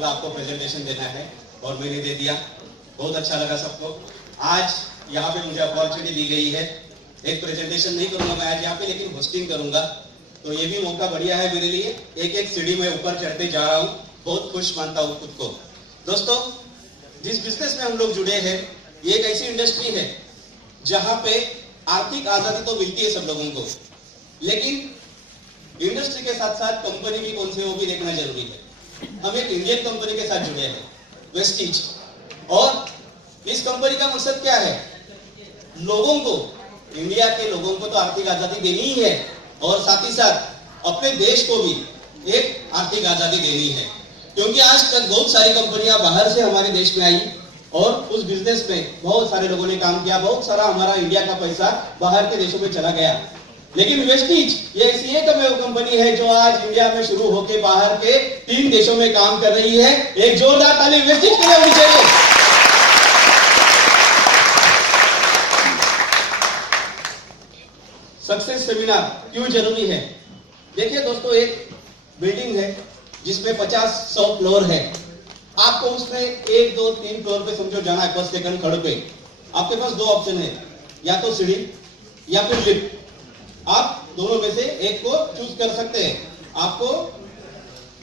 बोला आपको प्रेजेंटेशन देना है और मैंने दे दिया। बहुत अच्छा लगा सबको। आज यहाँ पे मुझे अपॉर्चुनिटी दी गई है। एक प्रेजेंटेशन नहीं करूंगा मैं आज यहाँ पे, लेकिन होस्टिंग करूंगा, तो ये भी मौका बढ़िया है मेरे लिए। एक एक सीढ़ी में ऊपर चढ़ते जा रहा हूँ, बहुत खुश मानता हूँ खुद को। दोस्तों, जिस बिजनेस में हम लोग जुड़े हैं, ये एक ऐसी इंडस्ट्री है जहां पे आर्थिक आजादी तो मिलती है सब लोगों को, लेकिन इंडस्ट्री के साथ साथ कंपनी भी कौन से वो भी देखना जरूरी है। हम एक इंडियन कंपनी के साथ जुड़े हैं, वेस्टीज, और इस कंपनी का मकसद क्या है? लोगों को, इंडिया के लोगों को तो आर्थिक आजादी देनी ही है, और साथ ही साथ अपने देश को भी एक आर्थिक आजादी देनी है। क्योंकि आज तक बहुत सारी कंपनियां बाहर से हमारे देश में आई और उस बिजनेस में बहुत सारे लोगों ने काम किया, बहुत सारा हमारा इंडिया का पैसा बाहर के देशों में चला गया। लेकिन वेस्टीज ये ऐसी एक कंपनी है जो आज इंडिया में शुरू होकर बाहर के 3 देशों में काम कर रही है। एक जोरदार ताली वेस्टीज के लिए होनी चाहिए। सक्सेस सेमिनार क्यों जरूरी है? देखिए दोस्तों, एक बिल्डिंग है जिसमें 50-100 फ्लोर है। आपको उसमें 1, 2, 3 फ्लोर पे समझो जाना है, फर्स्ट सेकंड थर्ड पे। आपके पास 2 ऑप्शन है, या तो सीढ़ी या फिर लिफ्ट। आप दोनों में से एक को चूज कर सकते हैं। आपको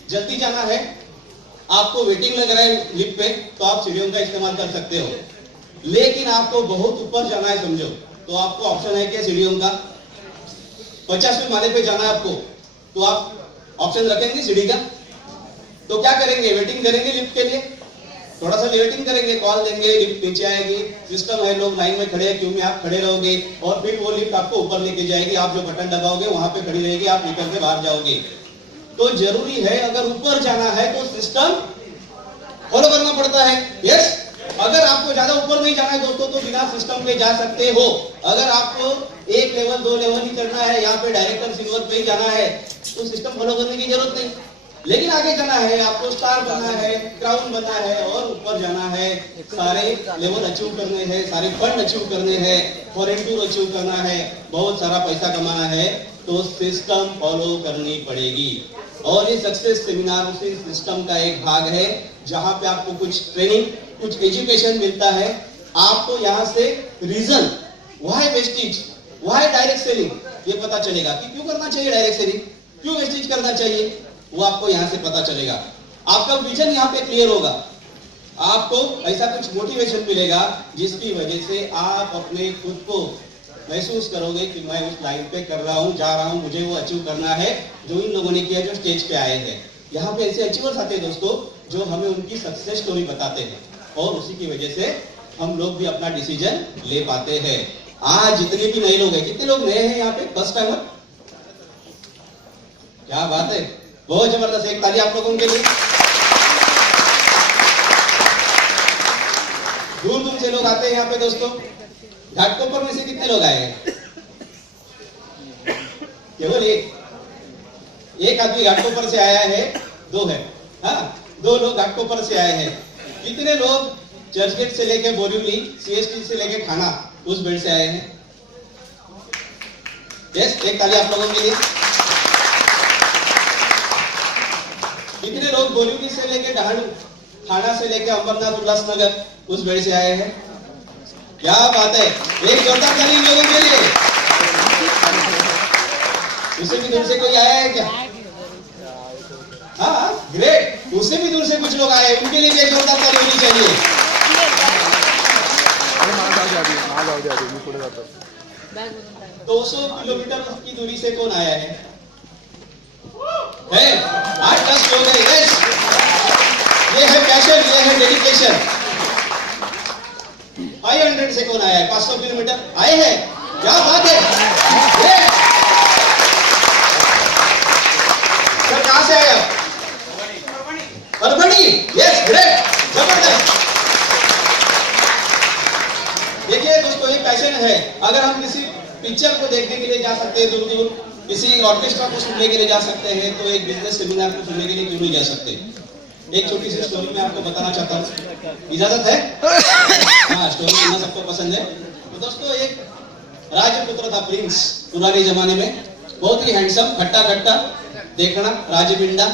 जल्दी जाना है, आपको वेटिंग लग रहा है लिफ्ट पे, तो आप सीढ़ियों का इस्तेमाल कर सकते हो। लेकिन आपको बहुत ऊपर जाना है समझो, तो आपको ऑप्शन है कि सीढ़ियों का 50वें माले पे जाना है आपको, तो आप ऑप्शन रखेंगे सीढ़ी का। तो क्या करेंगे? वेटिंग करेंगे लिफ्ट के लिए, थोड़ा सा वेटिंग करेंगे, कॉल देंगे, लिफ्ट नीचे आएगी, सिस्टम है, लोग लाइन में खड़े हैं, क्यों में आप खड़े रहोगे, और फिर वो लिफ्ट आपको ऊपर लेके जाएगी। आप जो बटन दबाओगे वहां पे खड़ी रहेगी, आप निकल के बाहर जाओगे। तो जरूरी है, अगर ऊपर जाना है तो सिस्टम फॉलो करना पड़ता है। यस, अगर आपको ज्यादा ऊपर नहीं जाना है दोस्तों, तो बिना सिस्टम के जा सकते हो। अगर आपको 1 लेवल 2 लेवल ही चढ़ना है, यहाँ पे डायरेक्टर सिल्वर पे ही जाना है, तो सिस्टम फॉलो करने की जरूरत नहीं। लेकिन आगे जाना है, आपको स्टार बनना है, क्राउन बनना है, और ऊपर जाना है, सारे लेवल अचीव करने हैं, सारे फंड अचीव करने हैं, फॉरेन टूर अचीव करना है, बहुत सारा पैसा कमाना है, तो सिस्टम फॉलो करनी पड़ेगी। और ये सक्सेस सेमिनार उसी सिस्टम का एक भाग है, जहां पे आपको कुछ ट्रेनिंग, कुछ एजुकेशन मिलता है। आपको यहाँ से reason why wastage, why direct selling, ये पता चलेगा कि क्यों करना चाहिए डायरेक्ट सेलिंग, क्यों वेस्टेज करना चाहिए, वो आपको यहाँ से पता चलेगा। आपका विजन यहाँ पे क्लियर होगा, आपको ऐसा कुछ मोटिवेशन मिलेगा जिसकी वजह से आप अपने खुद को महसूस करोगे कि मैं उस लाइन पे कर रहा हूँ, जा रहा हूँ, मुझे वो अचीव करना है जो इन लोगों ने किया, जो स्टेज पे आए हैं। यहाँ पे ऐसे अचीवर्स आते हैं दोस्तों, जो हमें उनकी सक्सेस स्टोरी बताते हैं, और उसी की वजह से हम लोग भी अपना डिसीजन ले पाते हैं। आज जितने भी नए लोग हैं, कितने लोग नए हैं यहाँ पे, फर्स्ट टाइमर? क्या बात है, बहुत जबरदस्त, एक ताली आप लोगों के लिए। दूर दूर से लोग आते हैं यहाँ पे दोस्तों। घाटकोपर में से कितने लोग आए हैं? केवल एक आदमी घाटकोपर से आया है, 2 है, हाँ 2 लोग घाटकोपर से आए हैं। कितने लोग चर्चगेट से लेके बोरीवली, सीएसटी से लेके थाना, उस बेल्ट से आए हैं? यस, एक ताली आप लोगों के लिए। कितने लोग बोरीवली से लेके डहाणू, थाना से लेके अंबरनाथ, उल्लासनगर, उस बेल्ट से आए हैं? क्या बात है, एक जोरदार ताली इन लोगों के लिए। उससे भी दूर से कोई आया है क्या? हाँ ग्रेट, उससे भी दूर से कुछ लोग आए, उनके लिए भी एक जोरदार ताली होनी चाहिए। 200 किलोमीटर की दूरी से कौन आया है? 8-10 लोग हैं। यस, ये है पैशन, ये है डेडिकेशन। 500 से कौन आया है? 500 किलोमीटर आए हैं, क्या बात है। सर कहां से आए आप? परभणी। यस, ग्रेट, जबरदस्त। देखिए दोस्तों, ये पैशन है। अगर हम किसी पिक्चर को देखने के लिए जा सकते हैं दूर दूर, किसी ऑर्केस्ट्रा को सुनने के लिए जा सकते हैं, तो एक बिजनेस सेमिनार को सुनने के लिए क्यों नहीं जा सकते? एक छोटी सी स्टोरी मैं आपको बताना चाहता हूँ, इजाजत है? हाँ, स्टोरी सुनना सबको पसंद है। तो दोस्तों, एक राजपुत्र था, प्रिंस, पुराने जमाने में, बहुत ही हैंडसम, खट्टा खट्टा देखना, राजबिंडा,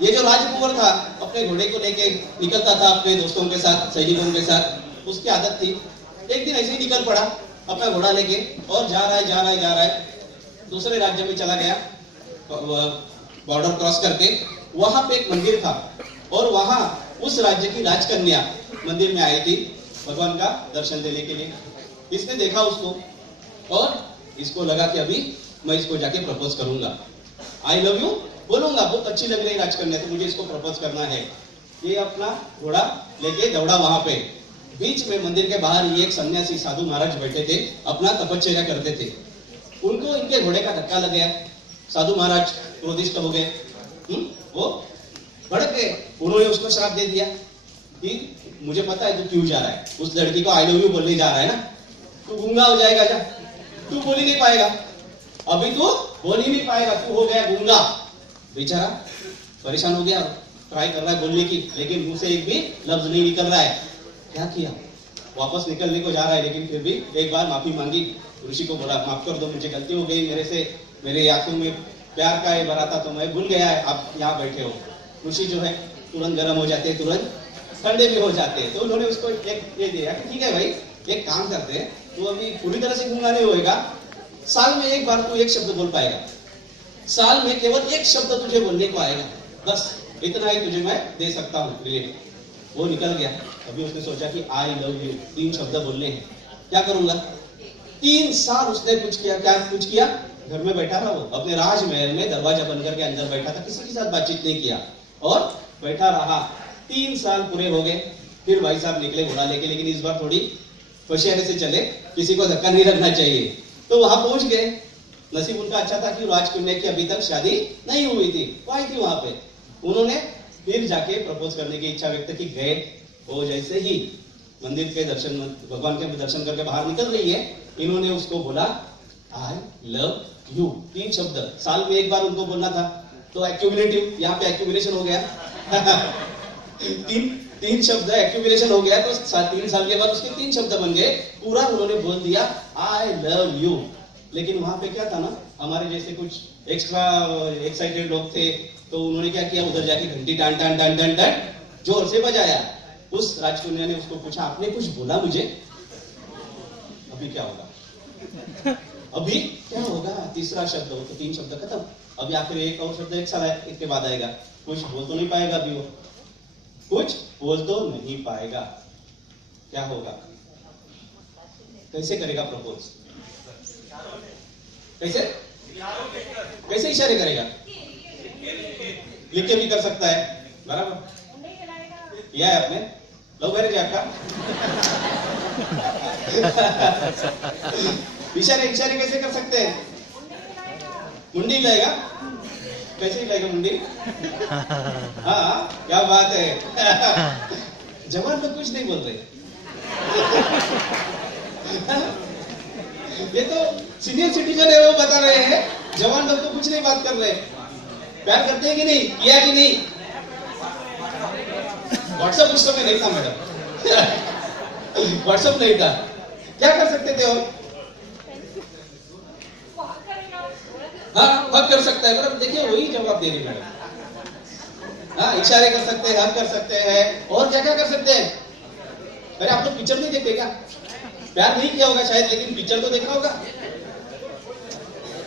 ये जो राजकुंवर था अपने घोड़े को लेके निकलता था अपने दोस्तों के साथ, सैनिकों के साथ, उसकी आदत थी। एक दिन ऐसे ही निकल पड़ा अपना घोड़ा लेके और जा रहा है दूसरे राज्य में चला गया, बॉर्डर क्रॉस करके। वहां पे एक मंदिर था और वहां उस राज्य की राजकन्या मंदिर में आई थी भगवान का दर्शन देने के लिए। इसने देखा उसको और इसको लगा कि अभी मैं इसको जाके प्रपोज करूंगा, आई लव यू बोलूंगा, बहुत अच्छी लग रही राजकन्या, तो मुझे इसको प्रपोज करना है। ये अपना घोड़ा लेके दौड़ा वहां पे। बीच में मंदिर के बाहर ये एक सन्यासी साधु महाराज बैठे थे, अपना तपश्चर्या करते थे। उनको इनके घोड़े का धक्का लग गया, साधु महाराज क्रोधिष्ठ हो गए, वो भड़क गए। उन्होंने उसको श्राप दे दिया कि मुझे पता है तू क्यों जा रहा है, उस लड़की को आई लव यू बोलने जा रहा है ना, तू गूंगा हो जाएगा, जा तू बोल ही नहीं पाएगा, अभी तू बोल ही नहीं पाएगा, तू हो गया गूंगा। बेचारा परेशान हो गया, ट्राई कर रहा है बोलने की, लेकिन मुंह से एक भी लफ्ज नहीं निकल रहा है। क्या किया, वापस निकलने को जा रहा है, लेकिन फिर भी एक बार माफी मांगी, ऋषि को बोला माफ कर दो, मुझे गलती हो गई, मेरे से, मेरे आंखों में प्यार का ये भरा था तो मैं भूल गया है, आप यहाँ बैठे हो। ऋषि जो है तुरंत गर्म हो जाते हैं, तुरंत ठंडे भी हो जाते हैं। तो उन्होंने उसको एक ये दिया कि ठीक है भाई, एक काम करते हैं, तू अभी पूरी तरह से गूंगा नहीं होएगा, साल में एक बार तू एक शब्द बोल पाएगा, साल में केवल एक शब्द तुझे बोलने को आएगा, बस इतना ही तुझे मैं दे सकता हूँ। वो निकल गया। अभी उसने सोचा कि आई लव यू 3 शब्द बोलने हैं, क्या करूंगा। 3 साल उसने कुछ किया, घर में बैठा रहा, वो अपने राजमहल में दरवाजा बंद करके अंदर बैठा था, किसी के साथ बातचीत नहीं किया और बैठा रहा। 3 साल पूरे हो गए। फिर भाई साहब निकले घोड़ा लेके, लेकिन इस बार थोड़ी होशियारी से चले, किसी को धक्का नहीं लगना चाहिए। तो वहां पहुंच गए। नसीब उनका अच्छा था कि राजकन्या की अभी तक शादी नहीं हुई थी, वो आई थी वहां पे। उन्होंने फिर जाके प्रपोज करने की इच्छा व्यक्त की। गए, वो जैसे ही मंदिर के दर्शन, भगवान के दर्शन करके बाहर निकल रही है, इन्होंने उसको बोला आई लव यू 3 शब्द, साल में एक बार उनको बोलना था, तो एक्यूमुलेटिव यहाँ पे एक्यूमुलेशन हो गया। 3 शब्द एक्यूमुलेशन हो गया, तो 3 साल के बाद उसके 3 शब्द बन गए, पूरा उन्होंने बोल दिया आई लव यू। लेकिन वहां पे क्या था ना, हमारे जैसे कुछ एक्स्ट्रा एक्साइटेड लोग थे, तो उन्होंने क्या किया, उधर जाके घंटी टान टान टान टान टान जोर से बजाया। उस राजकन्या ने उसको पूछा आपने कुछ बोला मुझे, अभी क्या होगा, अभी क्या होगा, तीसरा शब्द हो तो 3 शब्द खत्म, अभी आखिर एक और शब्द एक साल एक के बाद आएगा, कुछ बोल तो नहीं पाएगा, अभी वो कुछ बोल तो नहीं पाएगा, क्या होगा, कैसे करेगा प्रपोज, कैसे इशारे करेगा, लिख के भी कर सकता है, बराबर किया है आपने, लव मैरिज है आपका। इशारे कैसे कर सकते हैं, मुंडी लाएगा, कैसे हिलाएगा मुंडी, हाँ क्या बात है। जवान लोग कुछ नहीं बोल रहे। ये तो सीनियर सिटीजन है, वो बता रहे हैं, जवान लोग तो कुछ नहीं बात कर रहे। प्यार करते हैं कि नहीं, किया कि नहीं, व्हाट्सएप उस समय नहीं था मैडम, व्हाट्सएप नहीं था, क्या कर सकते थे और, हाँ हक कर सकता है, बराबर, देखिए वही जवाब दे रही मैडम। हाँ इशारे कर सकते हैं, हक कर सकते हैं, और क्या क्या कर सकते हैं। अरे आप लोग पिक्चर नहीं देखते क्या, प्यार नहीं किया होगा शायद, लेकिन पिक्चर तो देखना होगा।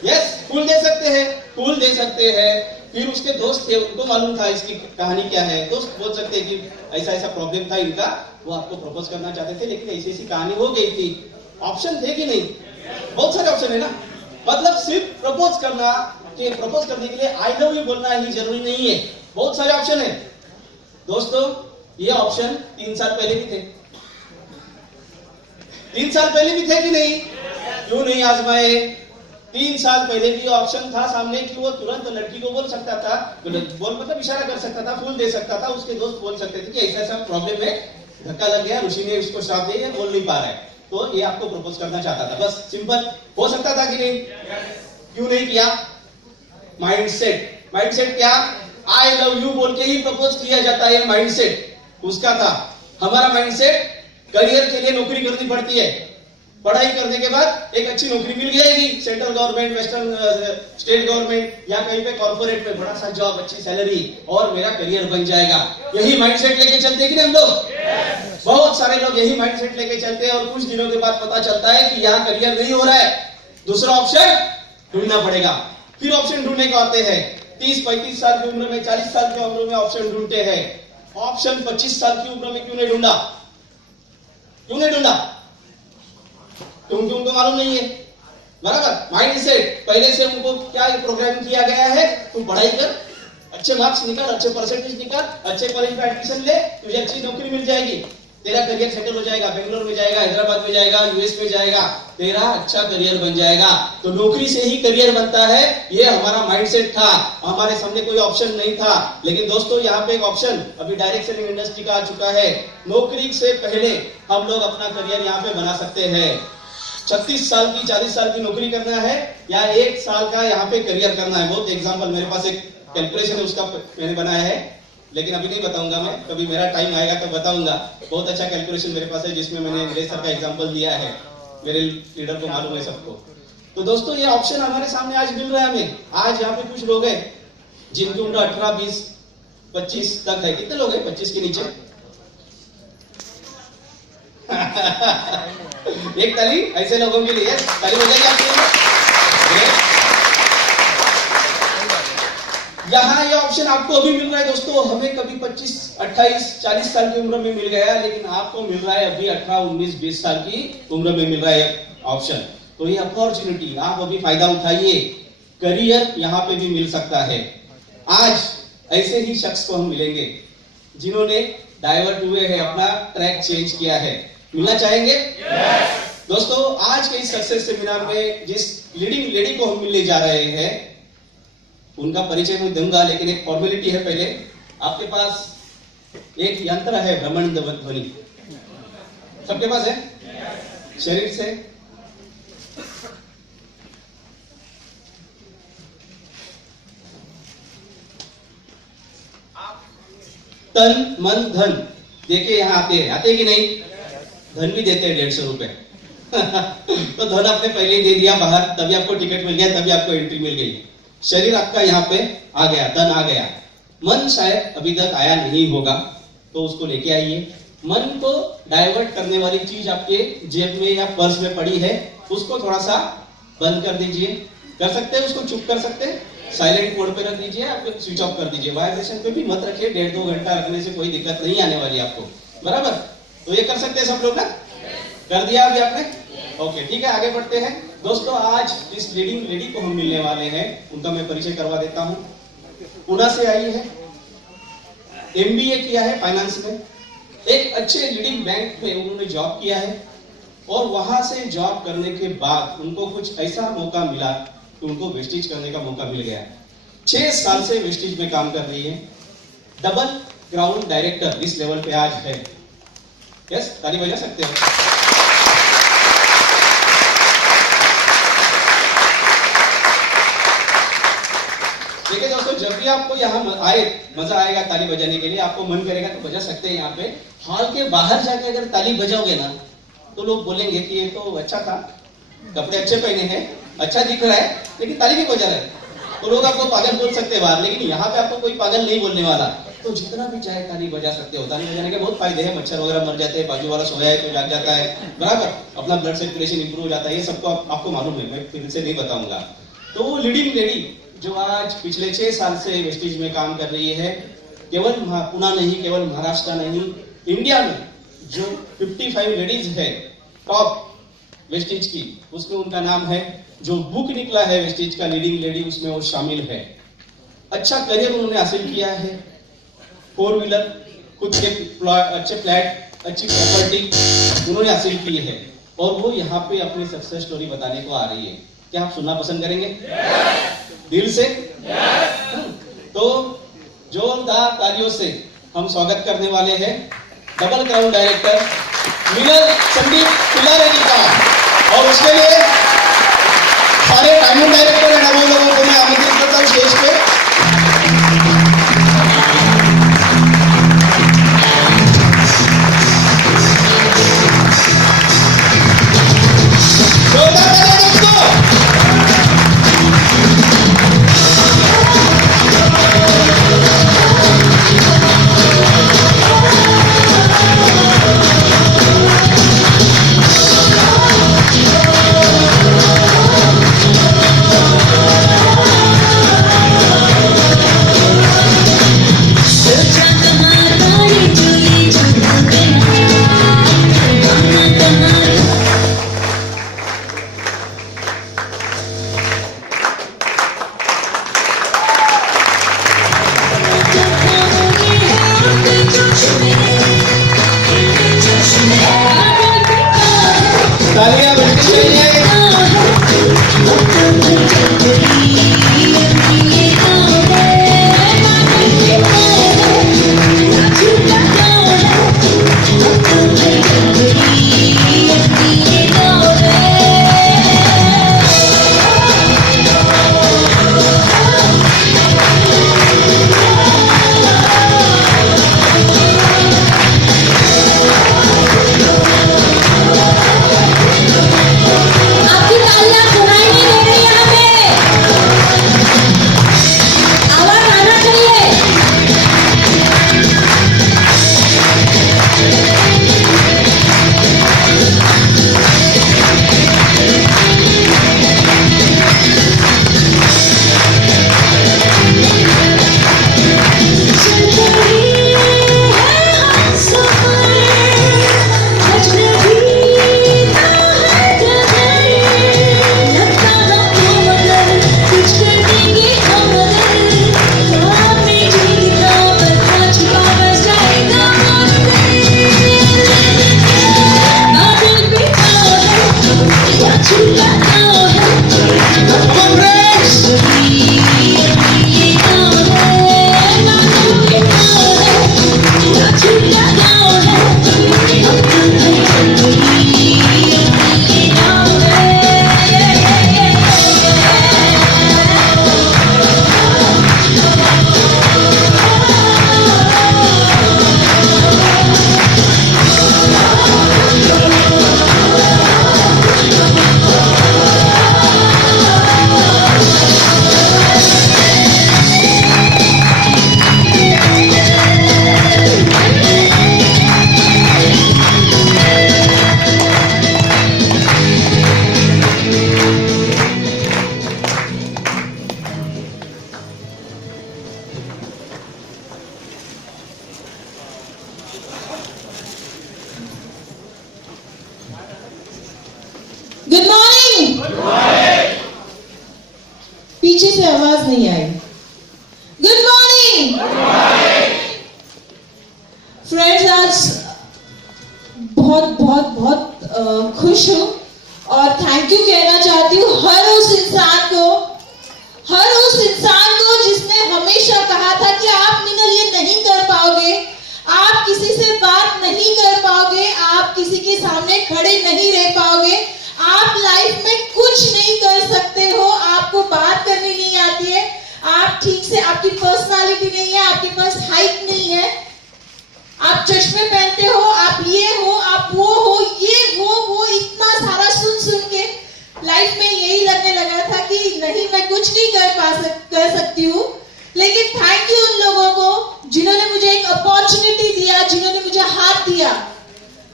यस, फूल दे सकते हैं, फूल दे सकते हैं। फिर उसके दोस्त थे, उनको मालूम था इसकी कहानी क्या है, दोस्त बोल सकते हैं कि ऐसा ऐसा प्रॉब्लम था इनका, वो आपको प्रपोज करना चाहते थे, लेकिन ऐसी ऐसी कहानी हो गई थी। ऑप्शन थे कि नहीं, बहुत सारे ऑप्शन है ना, मतलब सिर्फ प्रपोज करने के लिए आई लव यू बोलना ही जरूरी नहीं है, बहुत सारे ऑप्शन है दोस्तों। ये ऑप्शन 3 साल पहले भी थे, 3 साल पहले भी थे कि नहीं, क्यों नहीं आजमाए। 3 साल पहले भी ऑप्शन था सामने कि वो तुरंत लड़की को बोल सकता था, बोल मतलब इशारा कर सकता था, फूल दे सकता था, उसके दोस्त बोल सकते थे कि ऐसा ऐसा प्रॉब्लम है, धक्का लग गया, ऋषि ने उसको श्राप दिया, बोल नहीं पा रहा है, तो ये आपको प्रपोज करना चाहता था, बस सिंपल। हो सकता था कि नहीं, क्यों नहीं किया। माइंडसेट क्या, आई लव यू बोल के ही प्रपोज किया जाता है, माइंडसेट उसका था। हमारा माइंडसेट करियर के लिए नौकरी करनी पड़ती है, पढ़ाई करने के बाद एक अच्छी नौकरी मिल जाएगी, central government, western state government या कहीं पे कॉर्पोरेट में बड़ा सा जॉब, अच्छी सैलरी और मेरा करियर बन जाएगा। यही माइंडसेट लेके चलते हैं कि नहीं हम लोग? बहुत सारे लोग यही माइंडसेट लेके चलते हैं और कुछ दिनों के बाद पता चलता है कि यहाँ करियर नहीं हो रहा है, दूसरा ऑप्शन ढूंढना पड़ेगा। फिर ऑप्शन ढूंढने को आते हैं 30-35 साल की उम्र में, 40 साल की उम्र में ऑप्शन ढूंढते हैं। ऑप्शन 25 साल की उम्र में क्यों नहीं ढूंढा? क्यों नहीं ढूंढा? क्योंकि उनको मालूम नहीं है, बराबर। माइंडसेट पहले से उनको क्या प्रोग्राम किया गया है, तू पढ़ाई कर, अच्छे मार्क्स निकाल, अच्छे परसेंटेज निकाल, अच्छे कॉलेज में एडमिशन ले, तुझे अच्छी नौकरी मिल जाएगी, तेरा करियर सेटल हो जाएगा, बेंगलोर में जाएगा, हैदराबाद में जाएगा, यूएस में जाएगा, तेरा अच्छा करियर बन जाएगा। तो नौकरी से ही करियर बनता है, ये हमारा माइंडसेट था, हमारे सामने कोई ऑप्शन नहीं था। लेकिन दोस्तों यहाँ पे एक ऑप्शन अभी डायरेक्ट सेलिंग इंडस्ट्री का आ चुका है। नौकरी से पहले हम लोग अपना करियर यहाँ पे बना सकते हैं। 36 साल की, 40 साल की नौकरी करना है या 1 साल का यहाँ पे करियर करना है। बहुत एग्जाम्पल मेरे पास एक कैलकुलेशन है, उसका मैंने बनाया है, लेकिन अभी नहीं बताऊंगा मैं, कभी मेरा टाइम आएगा तो बताऊंगा। बहुत अच्छा कैलकुलेशन मेरे पास है जिसमें मैंने अंग्रेज सर का एग्जांपल दिया है, मेरे लीडर को मालूम है सबको। तो दोस्तों ये ऑप्शन हमारे सामने आज मिल रहा है हमें। आज यहाँ पे कुछ लोग हैं जिनकी उम्र 18, 20, 25 तक है। कितने लोग हैं 25 के नीचे? एक ताली ऐसे लोगों के लिए, ताली हो जाएगी आपके लिए। यहाँ ये ऑप्शन आपको अभी मिल रहा है दोस्तों। हमें कभी 25, 28, 40 साल की उम्र में मिल गया, लेकिन आपको मिल रहा है अभी 18, 19, 20 साल की उम्र में मिल रहा है ऑप्शन। तो ये अपॉर्चुनिटी आप अभी फायदा उठाइए, करियर यहाँ पे भी मिल सकता है। आज ऐसे ही शख्स को हम मिलेंगे जिन्होंने डाइवर्ट हुए हैं, अपना ट्रैक चेंज किया है। मिलना चाहेंगे? दोस्तों आज के इस सक्सेस सेमिनार में जिस लीडिंग लेडी को हम मिलने जा रहे हैं उनका परिचय मैं दूंगा, लेकिन एक फॉर्मेलिटी है। पहले आपके पास एक यंत्र है भ्रमण ध्वनि, सबके पास है? शरीर से तन मन धन देखिए यहाँ आते हैं कि नहीं? धन भी देते हैं 150 रुपए। तो धन आपने पहले ही दे दिया बाहर, तभी आपको टिकट मिल गया, तभी आपको एंट्री मिल गई। शरीर आपका यहाँ पे आ गया, धन आ गया। मन शायद अभी तक आया नहीं होगा, तो उसको लेके आइए। मन को डाइवर्ट करने वाली चीज आपके जेब में या पर्स में पड़ी है, उसको थोड़ा सा बंद कर दीजिए। कर सकते हैं उसको चुप कर सकते हैं, साइलेंट मोड पे रख दीजिए, आप स्विच ऑफ कर दीजिए। वाइब्रेशन पे भी मत रखिए, 1.5-2 घंटा रखने से कोई दिक्कत नहीं आने वाली आपको, बराबर। तो ये कर सकते हैं सब लोग ना? कर दिया अभी आपने? ओके, ठीक है, आगे बढ़ते हैं। दोस्तों आज इस लीडिंग लेडी को हम मिलने वाले हैं, उनका मैं परिचय करवा देता हूं। पुणे से आई है, MBA किया है फाइनेंस में, एक अच्छे लीडिंग बैंक में उन्होंने जॉब किया है और वहां से जॉब करने के बाद उनको कुछ ऐसा मौका मिला कि उनको वेस्टेज करने का मौका मिल गया। 6 साल से वेस्टेज में काम कर रही है, डबल क्राउन डायरेक्टर इस लेवल पे आज है। यस, ताली बजा सकते हो। देखिए दोस्तों, जब भी आपको यहाँ आए मजा आएगा ताली बजाने के लिए, आपको मन करेगा तो बजा सकते हैं। यहाँ पे हॉल के बाहर जाके अगर ताली बजाओगे ना तो लोग बोलेंगे कि ये तो अच्छा था, कपड़े अच्छे पहने हैं, अच्छा दिख रहा है, लेकिन ताली भी बजा रहा है। तो लोग आपको पागल बोल सकते हैं बाहर, लेकिन यहाँ पे आपको कोई पागल नहीं बोलने वाला। तो जितना भी चाहे ताली बजा सकते हो। ताली बजाने के बहुत फायदे हैं, मच्छर वगैरह मर जाते हैं, बाजू वाला सोया है तो जाग जाता है, बराबर, अपना ब्लड सर्कुलेशन इंप्रूव हो जाता है। ये सबको आपको मालूम है, मैं फिर से नहीं बताऊंगा। तो वो लीडिंग लेडी जो आज पिछले 6 साल से वेस्टेज में काम कर रही है, केवल पुणे नहीं, केवल महाराष्ट्र नहीं, इंडिया में जो 55 लेडीज है टॉप वेस्टेज की, उसमें उनका नाम है। जो बुक निकला है वेस्टेज का लीडिंग लेडी, उसमें वो शामिल है। अच्छा करियर उन्होंने हासिल किया है, 4 व्हीलर, खुद के अच्छे फ्लैट, अच्छी प्रॉपर्टी उन्होंने हासिल की है और वो यहाँ पे अपनी सक्सेस स्टोरी बताने को आ रही है। क्या आप सुनना पसंद करेंगे? दिल से? तो जोरदार तालियों से हम स्वागत करने वाले हैं डबल क्राउन डायरेक्टर मिनल संदीप पिलारे जी का। और उसके लिए सारे डायमंड डायरेक्टर एंड अबव लोगों को मैं आमंत्रित करता हूँ स्टेज पे। आवाज नहीं आई। गुड मॉर्निंग फ्रेंड्स, आज बहुत बहुत बहुत खुश हूँ और थैंक यू कहना चाहती हूँ हर उस इंसान को जिसने हमेशा कहा था कि आप मिनल ये नहीं कर पाओगे, आप किसी से बात नहीं कर पाओगे, आप किसी के सामने खड़े नहीं रह पाओगे, आप लाइफ में कुछ नहीं कर सकते हो, आपको बात करनी नहीं आती है, आप ठीक से, आपकी पर्सनालिटी नहीं है, आपके पास हाइट नहीं है, आप चश्मे पहनते हो, आप ये हो, आप वो हो, ये वो इतना सारा सुन के लाइफ में यही लगने लगा था कि नहीं, मैं कुछ नहीं कर सकती हूँ। लेकिन थैंक यू उन लोगों को जिन्होंने मुझे एक अपॉर्चुनिटी दिया, जिन्होंने मुझे हाथ दिया,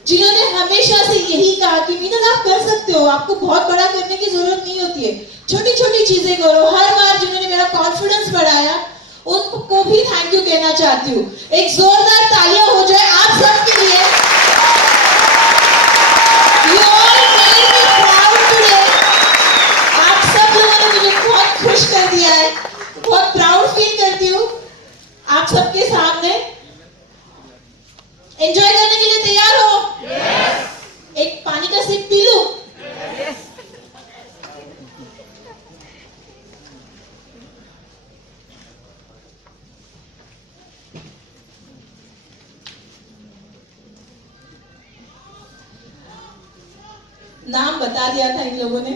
जिन्होंने हमेशा से यही कहा कि मीनल आप कर सकते हो, आपको बहुत बड़ा करने की जरूरत नहीं होती है, छोटी छोटी चीजें करो। हर बार जिन्होंने मेरा कॉन्फिडेंस बढ़ाया उनको भी थैंक यू कहना चाहती हूँ। एक जोरदार तालियां हो जाए आप सबके लिए। You all made me proud today. आप सब लोगों ने मुझे बहुत खुश कर दिया है, बहुत प्राउड फील करती हूँ आप सबके सामने। एंजॉय करने के लिए तैयार हो? yes. एक पानी का सिप पी लूं? yes. नाम बता दिया था इन लोगों ने,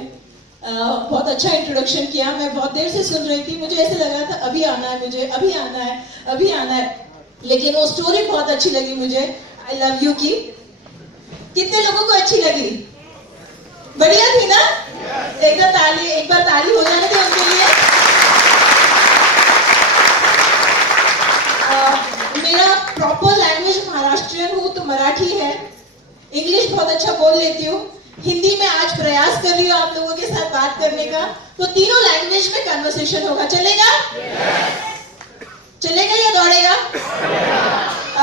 बहुत अच्छा इंट्रोडक्शन किया। मैं बहुत देर से सुन रही थी, मुझे ऐसे लगा था अभी आना है, मुझे अभी आना है, अभी आना है, लेकिन वो स्टोरी बहुत अच्छी लगी मुझे, आई लव यू की। कितने लोगों को अच्छी लगी? बढ़िया थी ना? एक बार ताली हो जाने दे उनके लिए। मेरा प्रॉपर लैंग्वेज महाराष्ट्रियन हूँ तो मराठी है, इंग्लिश बहुत अच्छा बोल लेती हूँ, हिंदी में आज प्रयास कर रही हूँ आप लोगों के साथ बात करने का, तो तीनों लैंग्वेज में कन्वर्सेशन होगा। चलेगा? चलेगा या दौड़ेगा?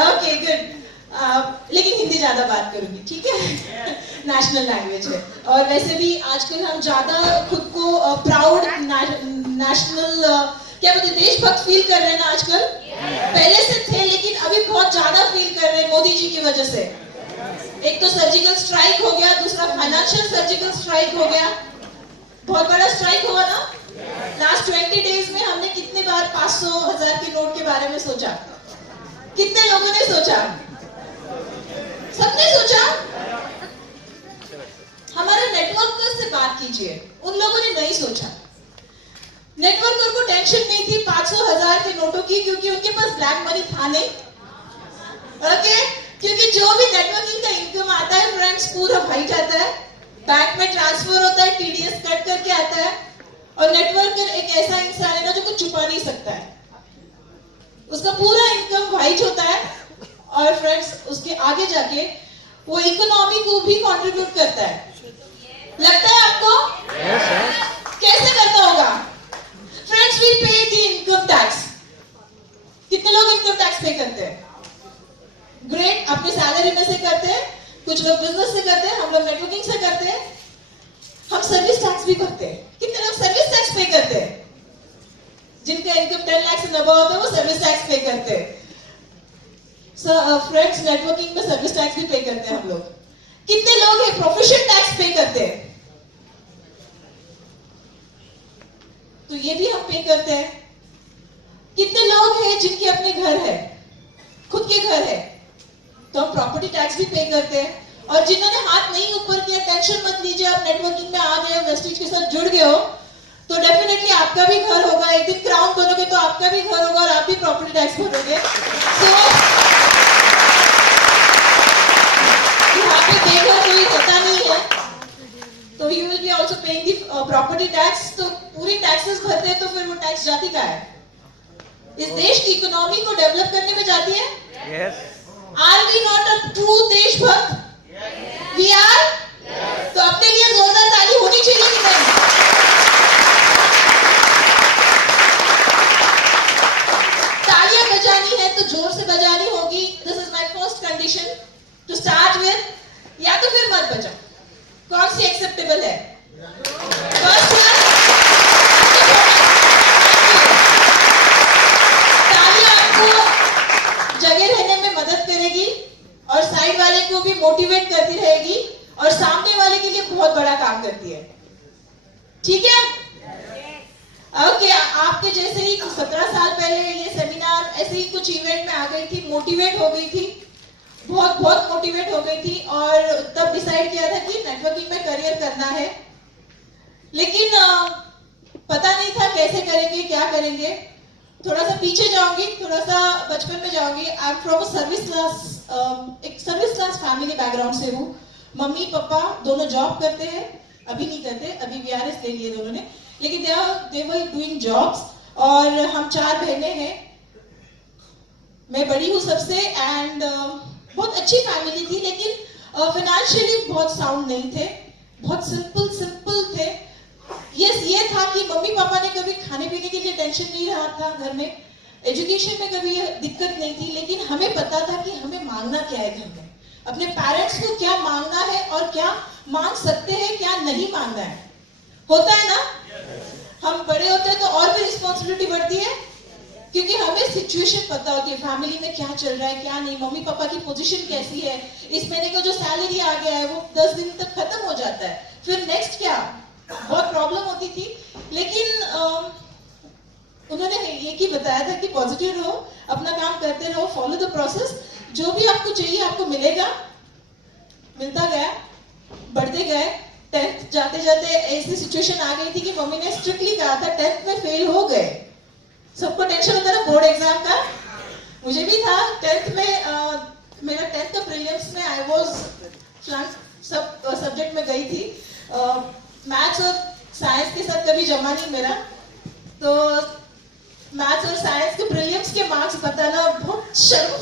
Okay good. लेकिन हिंदी ज्यादा बात करूंगी, ठीक है? नेशनल लैंग्वेज है और वैसे भी आजकल हम ज्यादा खुद को प्राउड, नेशनल क्या बोलते, देशभक्त फील कर रहे हैं ना आजकल। पहले से थे लेकिन अभी बहुत ज्यादा फील कर रहे हैं मोदी जी की वजह से। एक तो सर्जिकल स्ट्राइक हो गया, दूसरा फाइनेंशियल सर्जिकल स्ट्राइक हो गया, बहुत बड़ा स्ट्राइक हुआ ना। लास्ट 20 डेज में हमने कितने बार 500, 1000 के नोट के बारे में सोचा? कितने लोगों ने सोचा? सबने सोचा? हमारे नेटवर्कर से बात कीजिए, उन लोगों ने नहीं सोचा। नेटवर्कर को टेंशन नहीं थी 500, 1000 के नोटों की, क्योंकि उनके पास ब्लैक मनी था नहीं। ओके, क्योंकि जो भी नेटवर्किंग का इनकम आता है फ्रेंड्स, पूरा वाइट आता है, बैंक में ट्रांसफर होता है, टीडीएस कट करके आता है, और नेटवर्कर एक ऐसा इंसान है ना जो कुछ छुपा नहीं सकता है, उसका पूरा इनकम वाइट होता है, और फ्रेंड्स उसके आगे जाके वो इकोनॉमी को भी कंट्रीब्यूट करता है। लगता है आपको? कैसे करता होगा? फ्रेंड्स वी पे द इनकम टैक्स। कितने लोग इनकम टैक्स पे करते हैं? ग्रेट, अपने सैलरी में से करते हैं, कुछ लोग बिजनेस से करते हैं, हम लोग नेटवर्किंग से करते हैं, हम सर्विस टैक्स भी करते हैं। कितने लोग सर्विस टैक्स पे करते हैं? जिनका इनकम 10 लाख से अबव होता है वो सर्विस टैक्स पे करते हैं। फ्रेंड्स नेटवर्किंग में सर्विस टैक्स भी पे करते हैं हम लोग। कितने लोग हैं प्रोफेशन टैक्स पे करते हैं? तो ये भी हम पे करते हैं। कितने लोग हैं जिनके अपने घर है, खुद के घर है, तो हम प्रॉपर्टी टैक्स भी पे करते हैं। और जिन्होंने हाथ नहीं ऊपर किया, टेंशन मत लीजिए, आप नेटवर्किंग में आ गए हो, वेस्टिज के साथ जुड़ गए हो, तो डेफिनेटली आपका भी घर होगा, एक दिन क्राउन बनोगे तो आपका भी घर होगा और आप भी प्रॉपर्टी टैक्स भरोगे। तो यहाँ पे बेघर कोई होता नहीं है, तो you will be also paying the property tax. तो पूरी टैक्सेस भरते हैं तो फिर वो टैक्स जाती कहाँ है? इस देश की इकोनॉमी को डेवलप करने में जाती है। yes. Are we not a true देशभक्त? yes. We are? yes. तो अपने लिए जोरदार ताली होनी चाहिए कि नहीं? तालियां बजानी है तो जोर से बजानी होगी। This is my first condition to start with. या तो फिर मत बजाओ, कौन सी एक्सेप्टेबल है? फर्स्ट वन और साइड वाले को भी मोटिवेट करती रहेगी और सामने वाले के लिए बहुत बड़ा काम करती है। ठीक है? ओके, आपके जैसे ही 17 साल पहले ये सेमिनार ऐसे ही कुछ इवेंट में आ गई थी, मोटिवेट हो गई थी, बहुत बहुत मोटिवेट हो गई थी और तब डिसाइड किया था कि नेटवर्किंग में करियर करना है। लेकिन पता नहीं था कैसे करेंगे, क्या करेंगे। थोड़ा सा पीछे जाऊंगी, थोड़ा सा बचपन में जाऊंगी। आई एम फ्रॉम एक सर्विस क्लास फैमिली बैकग्राउंड से हूँ। मम्मी पापा दोनों जॉब करते हैं, अभी नहीं करते, अभी वीआरएस ले लिए दोनों ने, लेकिन दे वर डूइंग जॉब्स। और हम 4 बहनें हैं, मैं बड़ी हूँ सबसे। एंड बहुत अच्छी फैमिली थी, लेकिन फाइनेंशियली बहुत साउंड नहीं थे, बहुत सिंपल थे। ये था कि मम्मी पापा ने कभी खाने पीने के लिए टेंशन नहीं रहा था घर में, एजुकेशन में कभी दिक्कत नहीं थी, लेकिन हमें पता था कि हमें मांगना क्या है घर में, अपने पेरेंट्स को क्या मांगना है और क्या मांग सकते हैं, क्या नहीं मांगना है। होता है ना? हम बड़े होते हैं तो और भी रिस्पॉन्सिबिलिटी बढ़ती है, क्योंकि हमें सिचुएशन पता होती है, फैमिली में क्या चल रहा है क्या नहीं, मम्मी पापा की पोजीशन कैसी है, इस महीने का जो सैलरी आ गया है वो 10 दिन तक खत्म हो जाता है, फिर नेक्स्ट क्या, बहुत प्रॉब्लम होती थी। लेकिन उन्होंने ये की बताया था कि पॉजिटिव रहो, अपना काम करते रहो, फॉलो द प्रोसेस, जो भी आपको चाहिए आपको मिलेगा। मिलता गया, बढ़ते गए। 10th जाते जाते ऐसी सिचुएशन आ गई थी कि मम्मी ने स्ट्रिक्टली कहा था 10th में फेल हो गए। सबको टेंशन होता है बोर्ड एग्जाम का, मुझे भी था। 10th में मेरा 10th का प्रीलिम्स में आई वाज सब सब्जेक्ट में गई थी। मैथ्स और साइंस के साथ कभी जमा नहीं मेरा, तो मैथ्स और साइंस के प्रीलिम्स के मार्क्स बताना बहुत शर्म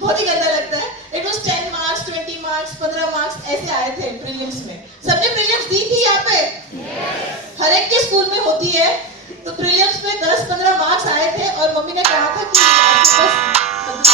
बहुत ही गंदा लगता है। It was 10 marks, 20 marks, 15 marks ऐसे आए थे प्रीलिम्स में। सबने प्रीलिम्स दी थी यहाँ पे? हर एक के स्कूल में होती है। तो प्रीलिम्स में 10-15 मार्क्स आए थे और मम्मी ने कहा था कि आपके पास